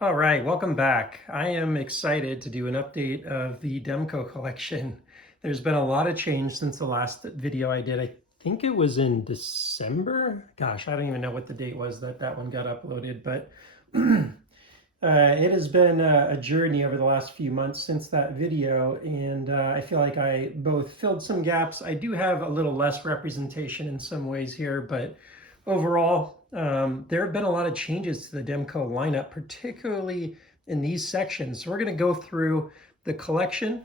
All right, welcome back. I am excited to do an update of the Demko collection. There's been a lot of change since the last video I did. I think it was in December. Gosh, I don't even know what the date was that one got uploaded, but it has been a journey over the last few months since that video, and I feel like I both filled some gaps. I do have a little less representation in some ways here, but overall, there have been a lot of changes to the Demko lineup, particularly in these sections. So we're going to go through the collection.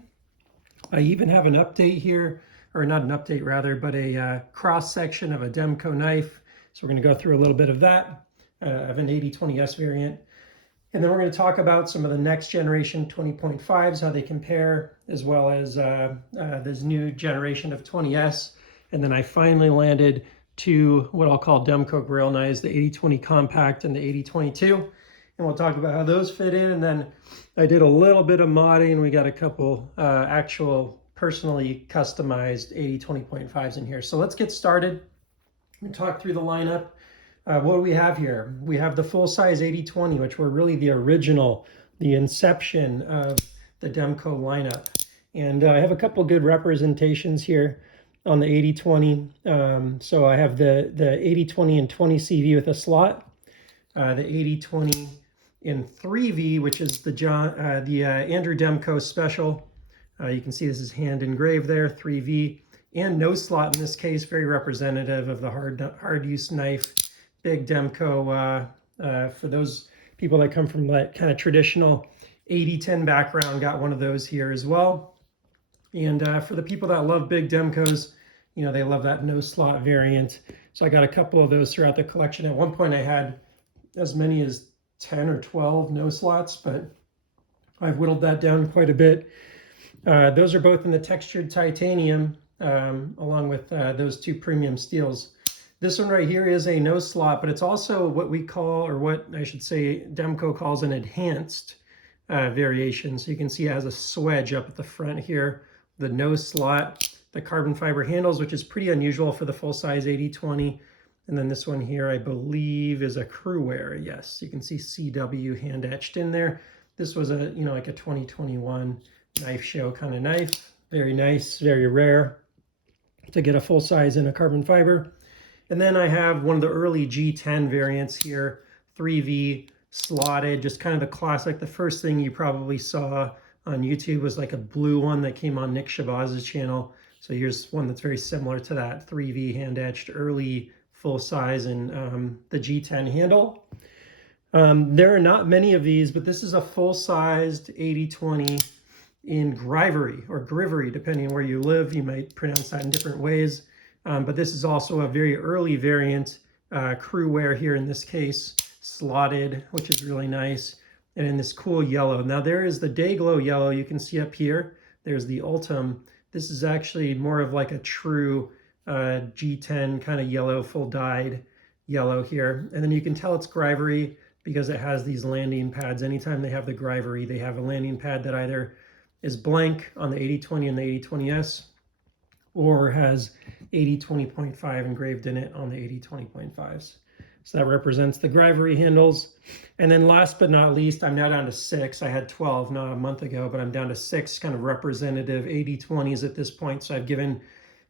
I even have an update here, or not an update rather, but a cross section of a Demko knife. So we're going to go through a little bit of that, of an AD20S variant. And then we're going to talk about some of the next generation 20.5s, how they compare, as well as this new generation of 20S. And then I finally landed to what I'll call Demko grill knives, the AD20 Compact and the AD22. And we'll talk about how those fit in. And then I did a little bit of modding. We got a couple actual personally customized AD20.5s in here. So let's get started and talk through the lineup. What do we have here? We have the full-size AD20, which were really the original, the inception of the Demko lineup. And I have a couple good representations here on the AD20. So I have the AD20 in 20 CV with a slot, the AD20 in 3V, which is the Andrew Demko special. You can see this is hand engraved there, 3V, and no slot in this case, very representative of the hard use knife. Big Demko, for those people that come from that kind of traditional AD10 background, got one of those here as well. And for the people that love big Demkos, you know, they love that no slot variant. So I got a couple of those throughout the collection. At one point I had as many as 10 or 12 no slots, but I've whittled that down quite a bit. Those are both in the textured titanium, along with those two premium steels. This one right here is a no slot, but it's also what we call, or what I should say Demko calls, an enhanced variation. So you can see it has a swedge up at the front here, the no slot, the carbon fiber handles, which is pretty unusual for the full-size AD20. And then this one here, I believe, is a crew wear. Yes, you can see CW hand etched in there. This was a, you know, like a 2021 knife show kind of knife. Very nice, very rare to get a full size in a carbon fiber. And then I have one of the early G10 variants here, 3V slotted, just kind of the classic. The first thing you probably saw on YouTube was like a blue one that came on Nick Shabazz's channel. So here's one that's very similar to that, 3V hand etched, early full size, and the G10 handle. There are not many of these, but this is a full-sized AD20 in Grivery or Grivery, depending on where you live. You might pronounce that in different ways. But this is also a very early variant, crew wear here in this case, slotted, which is really nice, and in this cool yellow. Now there is the Dayglow yellow you can see up here. There's the Ultim. This is actually more of like a true G10 kind of yellow, full dyed yellow here. And then you can tell it's Grivery because it has these landing pads. Anytime they have the Grivery, they have a landing pad that either is blank on the AD20 and the AD20S, or has AD20.5 engraved in it on the AD20.5s. So that represents the Grivery handles. And then last but not least, I'm now down to 6. I had 12 not a month ago, but I'm down to 6 kind of representative AD20s at this point. So I've given,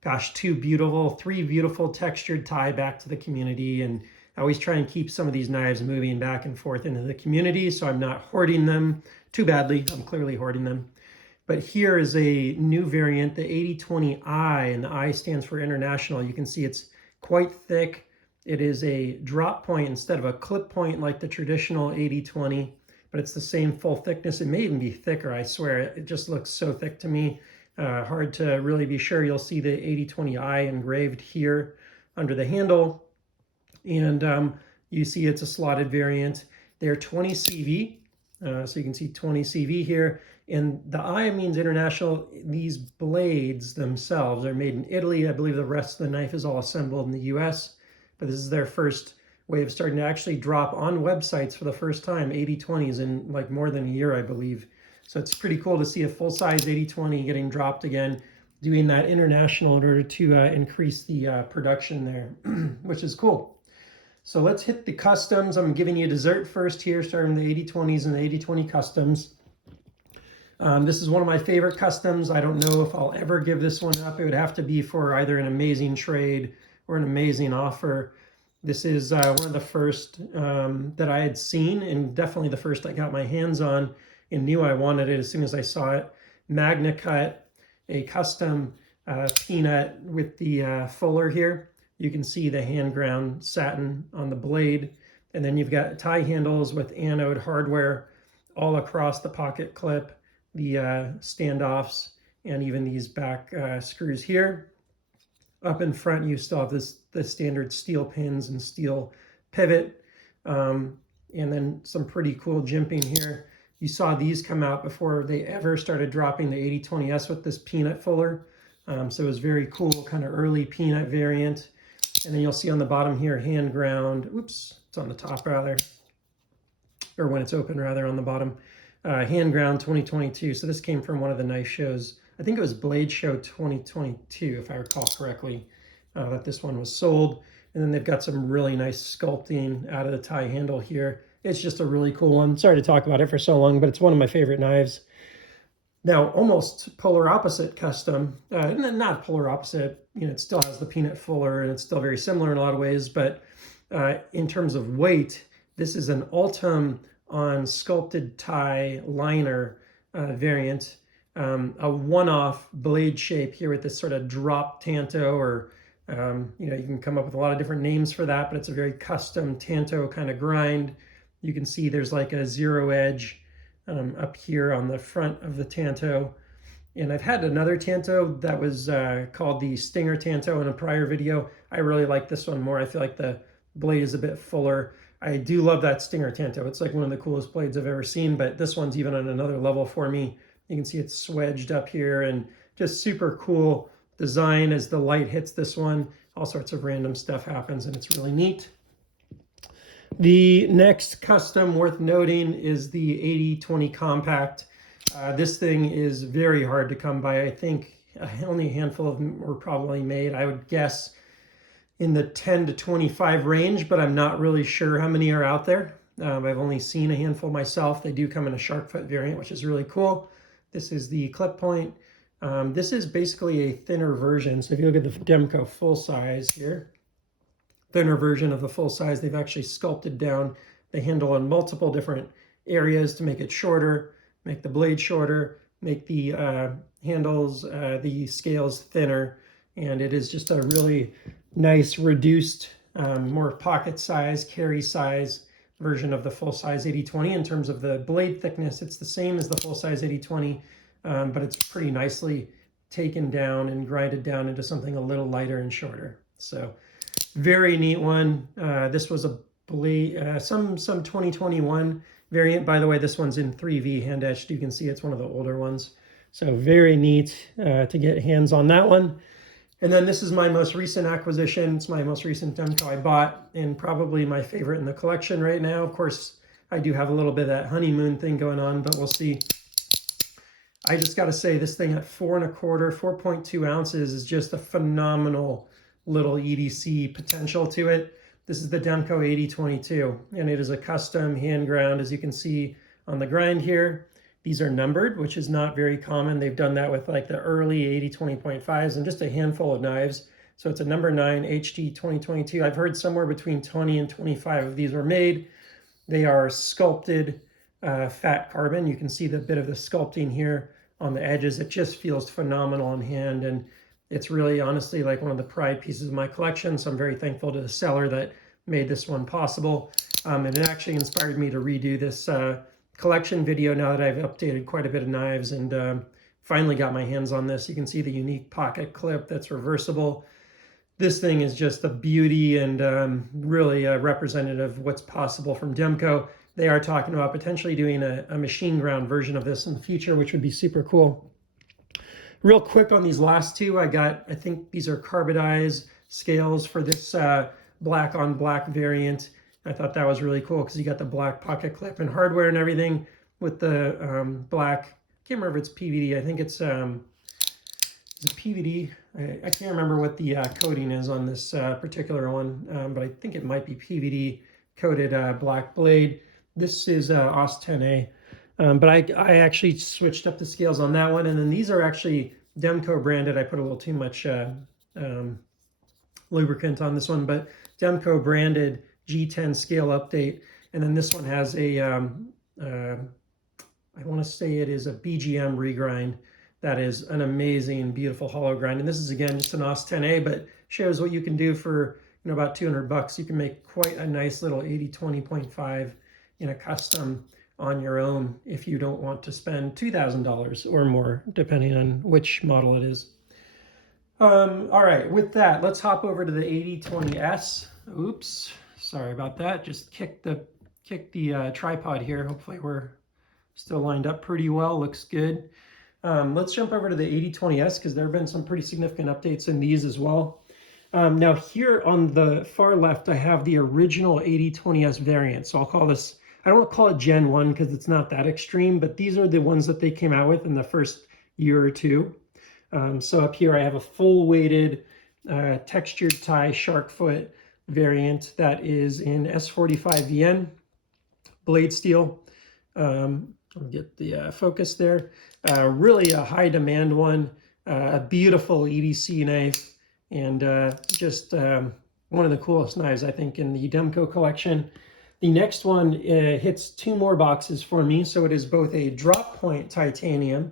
gosh, 3 beautiful textured tie back to the community. And I always try and keep some of these knives moving back and forth into the community, so I'm not hoarding them too badly. I'm clearly hoarding them. But here is a new variant, the AD20I, and the I stands for international. You can see it's quite thick. It is a drop point instead of a clip point like the traditional AD20, but it's the same full thickness. It may even be thicker, I swear. It just looks so thick to me. Hard to really be sure. You'll see the AD20I engraved here under the handle. And you see it's a slotted variant. They're 20 CV, so you can see 20 CV here. And the I means international. These blades themselves are made in Italy. I believe the rest of the knife is all assembled in the US, but this is their first way of starting to actually drop on websites for the first time, AD20s in like more than a year, I believe. So it's pretty cool to see a full-size AD20 getting dropped again, doing that international in order to increase the production there, which is cool. So let's hit the customs. I'm giving you dessert first here, starting with the AD20s and the AD20 customs. This is one of my favorite customs. I don't know if I'll ever give this one up. It would have to be for either an amazing trade or an amazing offer. This is one of the first that I had seen, and definitely the first I got my hands on and knew I wanted it as soon as I saw it. Magna Cut, a custom peanut with the fuller here. You can see the hand ground satin on the blade, and then you've got tie handles with anode hardware all across the pocket clip, the standoffs, and even these back screws here. Up in front, you still have the standard steel pins and steel pivot, and then some pretty cool jimping here. You saw these come out before they ever started dropping the AD20S with this peanut fuller. So it was very cool, kind of early peanut variant. And then you'll see on the bottom here, hand ground. Oops, it's on the top rather, or when it's open rather on the bottom. Hand ground 2022. So this came from one of the nice shows. I think it was Blade Show 2022, if I recall correctly, that this one was sold. And then they've got some really nice sculpting out of the tie handle here. It's just a really cool one. Sorry to talk about it for so long, but it's one of my favorite knives. Now, almost polar opposite custom, not polar opposite, you know, it still has the peanut fuller and it's still very similar in a lot of ways, but in terms of weight, this is an Ultim on sculpted tie liner variant, a one-off blade shape here with this sort of drop tanto, or you know, you can come up with a lot of different names for that, but it's a very custom tanto kind of grind. You can see there's like a zero edge up here on the front of the tanto. And I've had another tanto that was called the Stinger tanto in a prior video. I really like this one more. I feel like the blade is a bit fuller. I do love that Stinger tanto. It's like one of the coolest blades I've ever seen, but this one's even on another level for me. You can see it's swedged up here, and just super cool design as the light hits this one. All sorts of random stuff happens, and it's really neat. The next custom worth noting is the AD20 Compact. This thing is very hard to come by. I think only a handful of them were probably made. I would guess in the 10 to 25 range, but I'm not really sure how many are out there. I've only seen a handful myself. They do come in a shark foot variant, which is really cool. This is the clip point. This is basically a thinner version. So if you look at the Demko full size here, thinner version of the full size, they've actually sculpted down the handle in multiple different areas to make it shorter, make the blade shorter, make the handles, the scales thinner, and it is just a really nice reduced, more pocket size, carry size version of the full size AD20. In terms of the blade thickness, it's the same as the full size AD20, but it's pretty nicely taken down and grinded down into something a little lighter and shorter. So very neat one. This was a blade, some 2021 variant. By the way, this one's in 3V hand etched. You can see it's one of the older ones. So very neat to get hands on that one. And then this is my most recent acquisition. It's my most recent Demko I bought, and probably my favorite in the collection right now. Of course, I do have a little bit of that honeymoon thing going on, but we'll see. I just got to say, this thing at 4.25, 4.2 ounces is just a phenomenal little EDC potential to it. This is the Demko AD22, and it is a custom hand ground, as you can see on the grind here. These are numbered, which is not very common. They've done that with like the early AD20.5s and just a handful of knives. So it's a number 9 HD 2022. I've heard somewhere between 20 and 25 of these were made. They are sculpted fat carbon. You can see the bit of the sculpting here on the edges. It just feels phenomenal in hand, and it's really honestly like one of the pride pieces of my collection. So I'm very thankful to the seller that made this one possible. And it actually inspired me to redo this collection video now that I've updated quite a bit of knives and finally got my hands on this. You can see the unique pocket clip that's reversible. This thing is just a beauty and really representative of what's possible from Demko. They are talking about potentially doing a machine ground version of this in the future, which would be super cool. Real quick on these last two, I think these are carbidized scales for this black on black variant. I thought that was really cool because you got the black pocket clip and hardware and everything with the black, I can't remember if it's PVD. I think it's the PVD. I can't remember what the coating is on this particular one, but I think it might be PVD coated black blade. This is AUS 10A, but I actually switched up the scales on that one, and then these are actually Demko branded. I put a little too much lubricant on this one, but Demko branded G10 scale update, and then this one has a I want to say it is a BGM regrind. That is an amazing, beautiful hollow grind. And this is, again, just an AUS 10A, but shows what you can do for, about 200 bucks. You can make quite a nice little AD20.5 in a custom on your own if you don't want to spend $2,000 or more, depending on which model it is. All right, with that, let's hop over to the AD20S. Oops, sorry about that. Just kick the tripod here. Hopefully we're still lined up pretty well. Looks good. Let's jump over to the AD20S because there have been some pretty significant updates in these as well. Now here on the far left, I have the original AD20S variant. So I'll call this, I don't want to call it Gen 1 because it's not that extreme, but these are the ones that they came out with in the first year or two. So up here I have a full weighted textured tie shark foot variant that is in S45VN blade steel. I'll get the focus there. Really a high demand one, a beautiful EDC knife, and just one of the coolest knives I think in the Demko collection. The next one hits two more boxes for me. So it is both a drop point titanium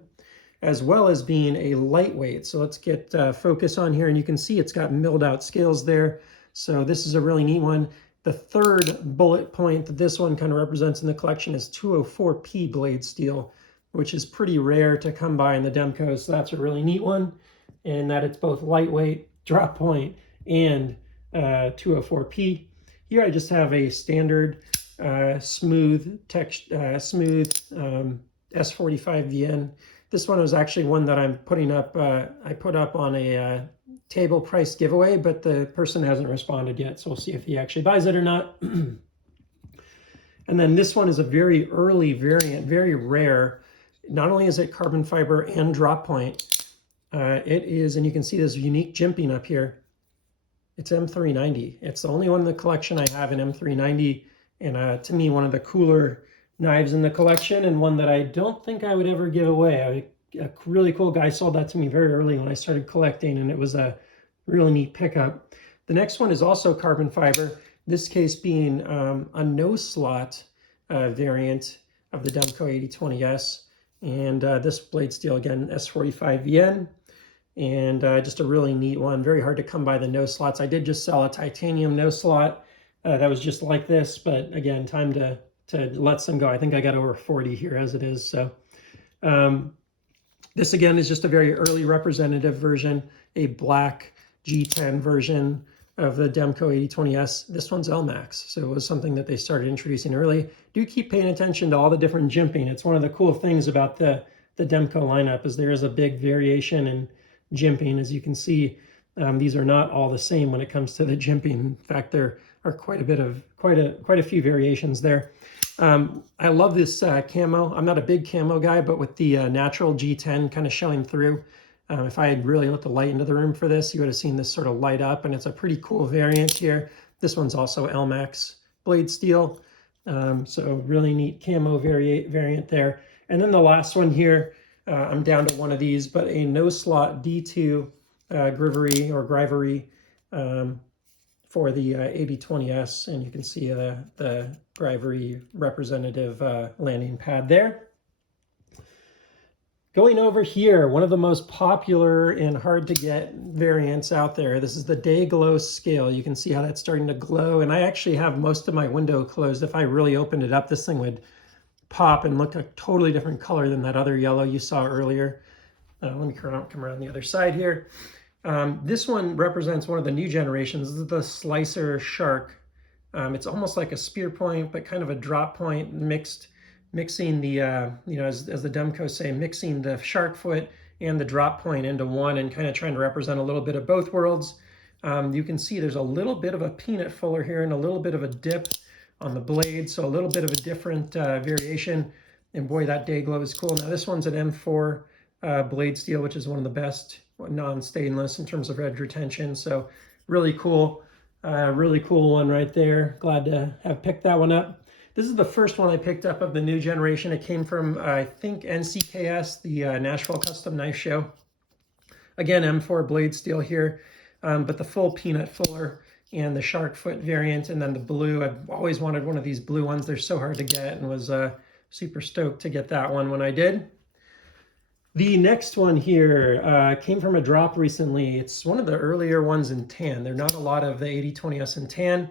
as well as being a lightweight. So let's get focus on here, and you can see it's got milled out scales there. So this is a really neat one. The third bullet point that this one kind of represents in the collection is 204P blade steel, which is pretty rare to come by in the Demko. So that's a really neat one, and that it's both lightweight, drop point, and 204P. Here I just have a standard smooth S45VN. This one was actually one that I'm putting up, I put up on a table price giveaway, but the person hasn't responded yet, so we'll see if he actually buys it or not. And then this one is a very early variant, very rare. Not only is it carbon fiber and drop point, it is, and you can see this unique jimping up here. It's M390. It's the only one in the collection I have in M390, and to me, one of the cooler knives in the collection, and one that I don't think I would ever give away. A really cool guy sold that to me very early when I started collecting, and it was a really neat pickup. The next one is also carbon fiber, this case being a no slot variant of the Demko AD20S, and this blade steel, again, S45VN, and just a really neat one. Very hard to come by the no slots. I did just sell a titanium no slot that was just like this, but again, time to let some go. I think I got over 40 here as it is. So this again is just a very early representative version, a black G10 version of the Demko AD20S. This one's Almanac, so it was something that they started introducing early. Do keep paying attention to all the different jimping. It's one of the cool things about the Demko lineup is there is a big variation in jimping. As you can see, these are not all the same when it comes to the jimping. In fact, there are quite a few variations there. I love this camo. I'm not a big camo guy, but with the natural G10 kind of showing through, if I had really let the light into the room for this, you would have seen this sort of light up, and it's a pretty cool variant here. This one's also Almanac blade steel, so really neat camo variant there. And then the last one here, I'm down to one of these, but a no slot D2 grivery for the AD20S, and you can see the grivery representative landing pad there. Going over here, one of the most popular and hard to get variants out there. This is the Day Glow scale. You can see how that's starting to glow, and I actually have most of my window closed. If I really opened it up, this thing would pop and look a totally different color than that other yellow you saw earlier. Let me come around the other side here. This one represents one of the new generations. This is the Slicer Shark. It's almost like a spear point, but kind of a drop point mixing the, as the Demko say, mixing the shark foot and the drop point into one and kind of trying to represent a little bit of both worlds. You can see there's a little bit of a peanut fuller here and a little bit of a dip on the blade, so a little bit of a different variation. And boy, that Day Glow is cool. Now this one's an M4 blade steel, which is one of the best non-stainless in terms of edge retention. So really cool one right there. Glad to have picked that one up. This is the first one I picked up of the new generation. It came from, I think, NCKS, the Nashville Custom Knife Show. Again, M4 blade steel here, but the full peanut fuller and the shark foot variant, and then the blue. I've always wanted one of these blue ones. They're so hard to get, and was super stoked to get that one when I did. The next one here came from a drop recently. It's one of the earlier ones in tan. There are not a lot of the AD20S in tan.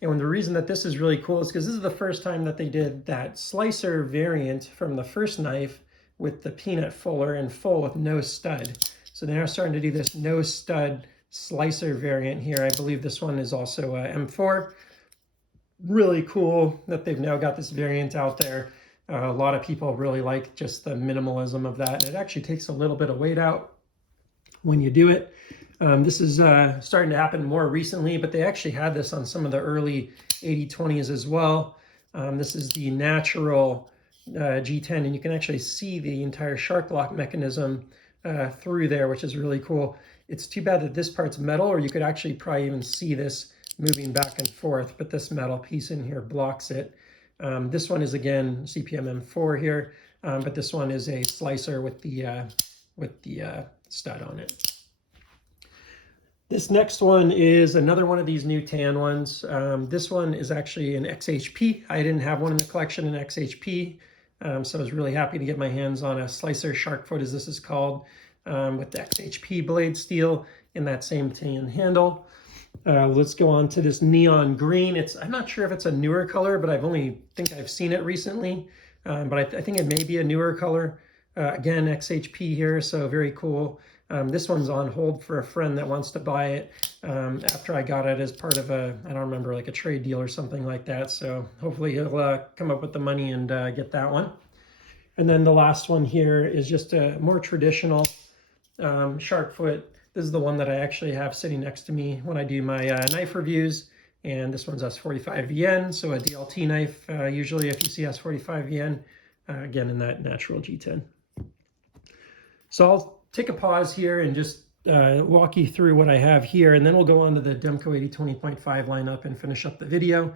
And the reason that this is really cool is because this is the first time that they did that slicer variant from the first knife with the peanut fuller and full with no stud. So they're now starting to do this no stud slicer variant here. I believe this one is also M4. Really cool that they've now got this variant out there. A lot of people really like just the minimalism of that. And it actually takes a little bit of weight out when you do it. This is starting to happen more recently, but they actually had this on some of the early AD20s as well. This is the natural G10, and you can actually see the entire shark lock mechanism through there, which is really cool. It's too bad that this part's metal, or you could actually probably even see this moving back and forth, but this metal piece in here blocks it. This one is, again, CPM M4 here, but this one is a slicer with the stud on it. This next one is another one of these new tan ones. This one is actually an XHP. I didn't have one in the collection in XHP, so I was really happy to get my hands on a slicer shark foot, as this is called, with the XHP blade steel in that same tan handle. Let's go on to this neon green. I'm not sure if it's a newer color, but I've seen it recently. But I think it may be a newer color. Again, XHP here, so very cool. This one's on hold for a friend that wants to buy it after I got it as part of I don't remember, like a trade deal or something like that. So hopefully he'll come up with the money and get that one. And then the last one here is just a more traditional shark foot. This is the one that I actually have sitting next to me when I do my knife reviews. And this one's S45VN, so a DLT knife, usually if you see S45VN, again in that natural G10. So I'll take a pause here and just walk you through what I have here, and then we'll go on to the Demko AD20.5 lineup and finish up the video.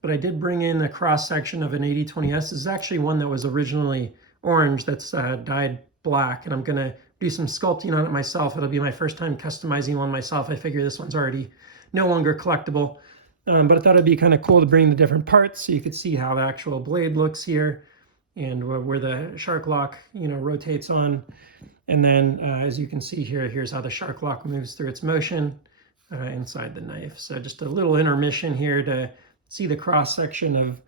But I did bring in a cross section of an AD20S. This is actually one that was originally orange that's dyed black, and I'm gonna do some sculpting on it myself. It'll be my first time customizing one myself. I figure this one's already no longer collectible, but I thought it'd be kind of cool to bring the different parts so you could see how the actual blade looks here and where the shark lock, rotates on. And then as you can see here, here's how the shark lock moves through its motion inside the knife. So just a little intermission here to see the cross section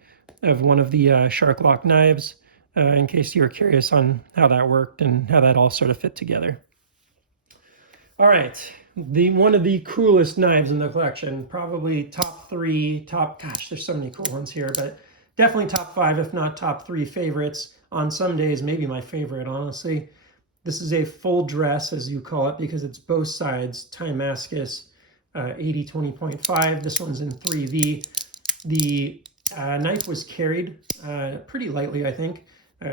of one of the shark lock knives, in case you were curious on how that worked and how that all sort of fit together. All right, one of the coolest knives in the collection, probably top three, gosh, there's so many cool ones here, but definitely top 5, if not top 3 favorites. On some days, maybe my favorite, honestly. This is a full dress, as you call it, because it's both sides, Damascus AD20.5. This one's in 3V. The knife was carried pretty lightly, I think.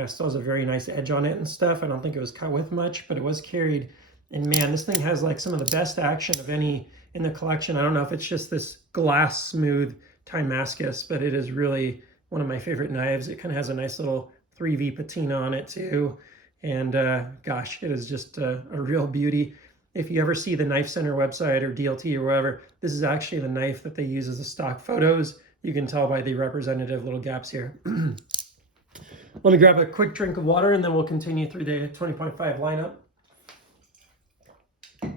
Still has a very nice edge on it and stuff. I don't think it was cut with much, but it was carried. And man, this thing has like some of the best action of any in the collection. I don't know if it's just this glass smooth Damascus, but it is really one of my favorite knives. It kind of has a nice little 3V patina on it too. And gosh, it is just a real beauty. If you ever see the Knife Center website or DLT or wherever, this is actually the knife that they use as the stock photos. You can tell by the representative little gaps here. Let me grab a quick drink of water and then we'll continue through the 20.5 lineup.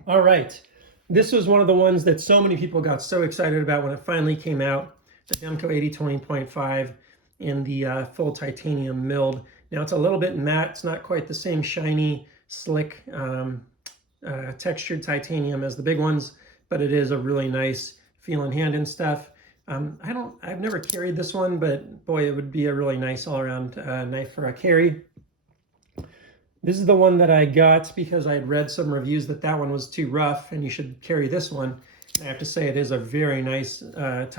All right, this was one of the ones that so many people got so excited about when it finally came out, the Demko AD20.5 in the full titanium milled. Now it's a little bit matte, it's not quite the same shiny, slick, textured titanium as the big ones, but it is a really nice feel in hand and stuff. I've never carried this one, but boy, it would be a really nice all-around knife for a carry. This is the one that I got because I had read some reviews that one was too rough and you should carry this one. I have to say it is a very nice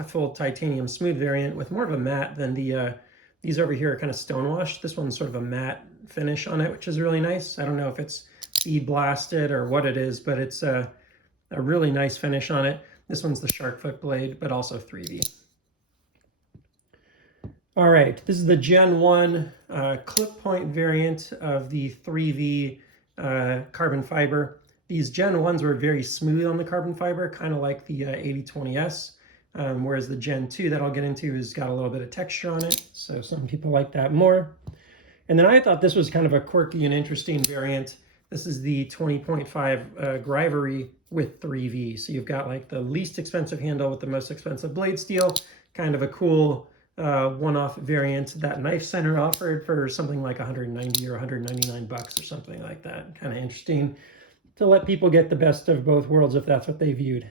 full titanium smooth variant with more of a matte than these over here are kind of stonewashed. This one's sort of a matte finish on it, which is really nice. I don't know if it's bead blasted or what it is, but it's a really nice finish on it. This one's the shark foot blade, but also 3V. All right, this is the Gen 1 clip point variant of the 3V carbon fiber. These Gen 1s were very smooth on the carbon fiber, kind of like the AD20S, whereas the Gen 2 that I'll get into has got a little bit of texture on it, so some people like that more. And then I thought this was kind of a quirky and interesting variant. This is the 20.5 Grivery with 3V. So you've got like the least expensive handle with the most expensive blade steel, kind of a cool one-off variant that Knife Center offered for something like 190 or 199 bucks or something like that. Kind of interesting to let people get the best of both worlds if that's what they viewed.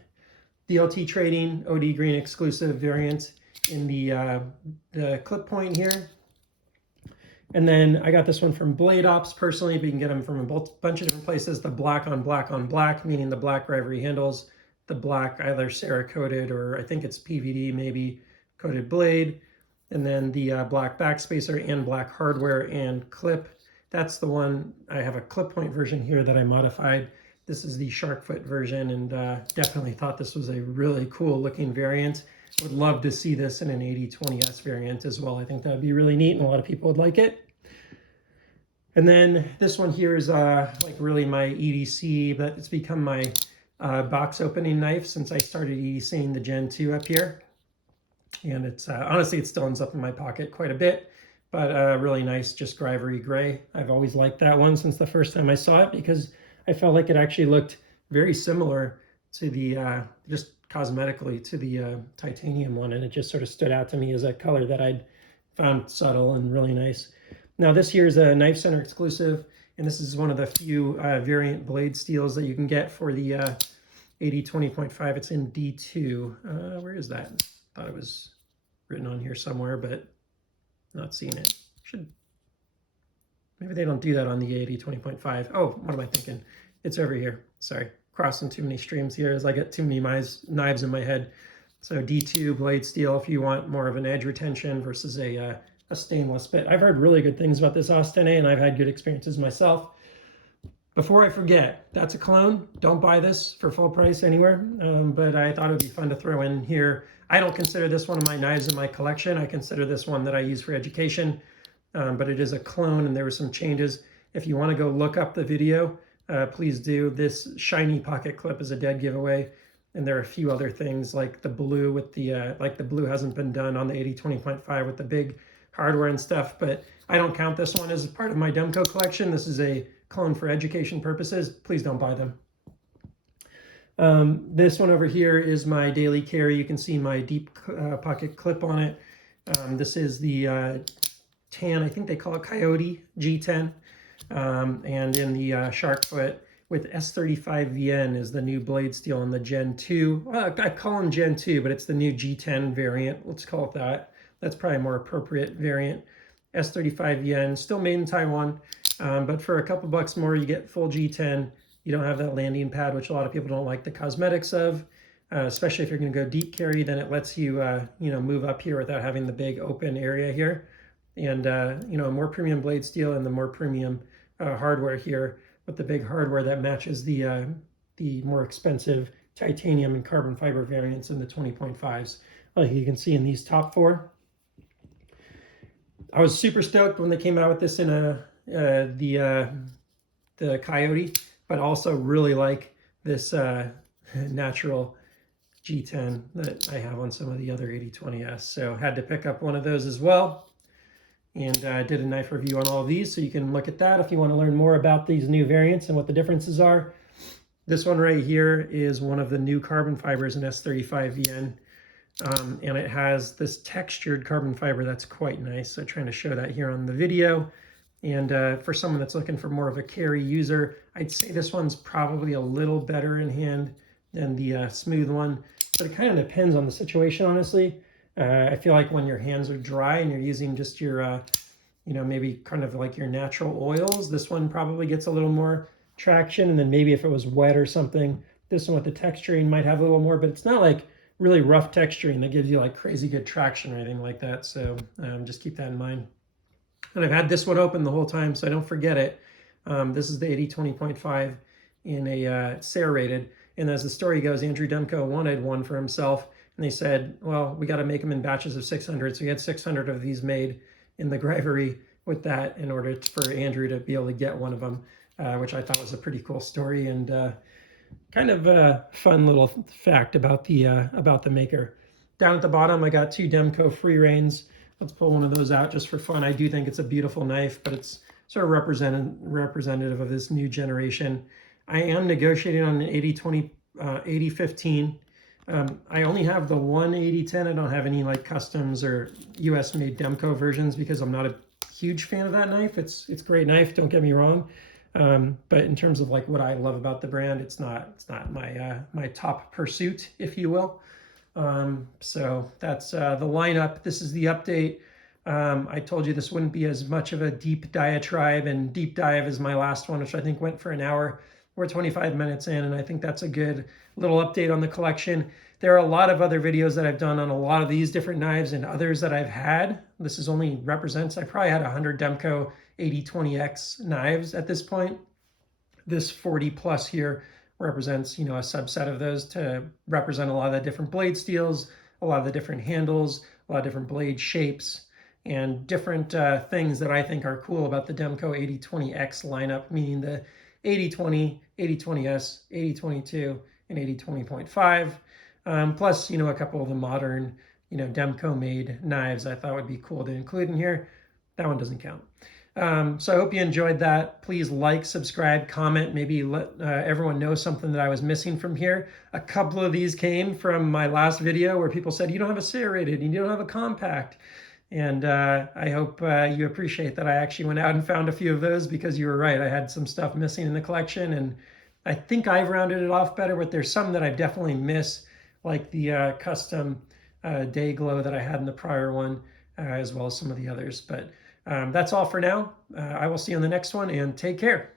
DLT Trading OD Green exclusive variant in the clip point here. And then I got this one from Blade Ops personally, but you can get them from a bunch of different places. The black on black on black, meaning the black Grivery handles, the black either Cerakoted or I think it's PVD maybe coated blade, and then the black backspacer and black hardware and clip. That's the one. I have a clip point version here that I modified. This is the shark foot version, and definitely thought this was a really cool looking variant. Would love to see this in an AD20S variant as well. I think that would be really neat and a lot of people would like it. And then this one here is like really my EDC, but it's become my box opening knife since I started EDCing the Gen 2 up here. And it's honestly, it still ends up in my pocket quite a bit, but really nice, just Grivery gray. I've always liked that one since the first time I saw it because I felt like it actually looked very similar to the, just cosmetically to the titanium one, and it just sort of stood out to me as a color that I'd found subtle and really nice. Now this here is a Knife Center exclusive, and this is one of the few variant blade steels that you can get for the AD20.5. It's in D2. Where is that? Thought it was written on here somewhere, but not seeing it. Maybe they don't do that on the AD20.5. Oh, what am I thinking? It's over here. Sorry. Crossing too many streams here as I get too many knives in my head. So D2 blade steel if you want more of an edge retention versus a stainless bit. I've heard really good things about this Austin A, and I've had good experiences myself. Before I forget, that's a clone. Don't buy this for full price anywhere, but I thought it would be fun to throw in here. I don't consider this one of my knives in my collection. I consider this one that I use for education, but it is a clone and there were some changes. If you want to go look up the video, please do. This shiny pocket clip is a dead giveaway. And there are a few other things like the blue with the, like the blue hasn't been done on the AD20.5 with the big hardware and stuff, but I don't count this one as part of my Demko collection. This is a clone for education purposes. Please don't buy them. This one over here is my daily carry. You can see my deep pocket clip on it. This is the tan, I think they call it Coyote G10. And in the shark foot with S35VN is the new blade steel in the Gen 2. Well, I call them Gen 2, but it's the new G10 variant. Let's call it that. That's probably a more appropriate variant. S35VN, still made in Taiwan, but for a couple bucks more, you get full G10. You don't have that landing pad, which a lot of people don't like the cosmetics of, especially if you're going to go deep carry. Then it lets you, move up here without having the big open area here. And, more premium blade steel and the more premium hardware here with the big hardware that matches the more expensive titanium and carbon fiber variants in the 20.5s. Like you can see in these top four. I was super stoked when they came out with this in the Coyote, but also really like this natural G10 that I have on some of the other AD20S. So had to pick up one of those as well. And I did a knife review on all of these, so you can look at that if you want to learn more about these new variants and what the differences are. This one right here is one of the new carbon fibers in S35VN. And it has this textured carbon fiber that's quite nice. So trying to show that here on the video. And for someone that's looking for more of a carry user, I'd say this one's probably a little better in hand than the smooth one. But it kind of depends on the situation, honestly. I feel like when your hands are dry and you're using just your, maybe kind of like your natural oils, this one probably gets a little more traction. And then maybe if it was wet or something, this one with the texturing might have a little more, but it's not like really rough texturing that gives you like crazy good traction or anything like that. So just keep that in mind. And I've had this one open the whole time, so I don't forget it. This is the AD20.5 in a serrated. And as the story goes, Andrew Demko wanted one for himself. And they said, well, we got to make them in batches of 600. So he had 600 of these made in the Greivery with that in order for Andrew to be able to get one of them, which I thought was a pretty cool story and kind of a fun little fact about the maker. Down at the bottom, I got 2 Demko free reins. Let's pull one of those out just for fun. I do think it's a beautiful knife, but it's sort of representative of this new generation. I am negotiating on an AD20, AD15. I only have the one AD10. I don't have any like customs or US made Demko versions because I'm not a huge fan of that knife. It's a great knife, don't get me wrong. But in terms of like what I love about the brand, it's not my top pursuit, if you will. So that's the lineup. This is the update. I told you this wouldn't be as much of a deep diatribe and deep dive as my last one, which I think went for an hour. We're 25 minutes in, and I think that's a good little update on the collection. There are a lot of other videos that I've done on a lot of these different knives and others that I've had. This is only represents, I probably had 100 Demko AD20X knives at this point. This 40 plus here represents, a subset of those to represent a lot of the different blade steels, a lot of the different handles, a lot of different blade shapes, and different things that I think are cool about the Demko AD20X lineup, meaning the AD20, AD20S, AD22, and AD20.5. Plus, a couple of the modern, Demko made knives I thought would be cool to include in here. That one doesn't count. So I hope you enjoyed that. Please like, subscribe, comment, maybe let everyone know something that I was missing from here. A couple of these came from my last video where people said, you don't have a serrated, you don't have a compact. And I hope you appreciate that I actually went out and found a few of those, because you were right. I had some stuff missing in the collection, and I think I've rounded it off better, but there's some that I definitely miss, like the custom day glow that I had in the prior one, as well as some of the others. But that's all for now. I will see you on the next one, and take care.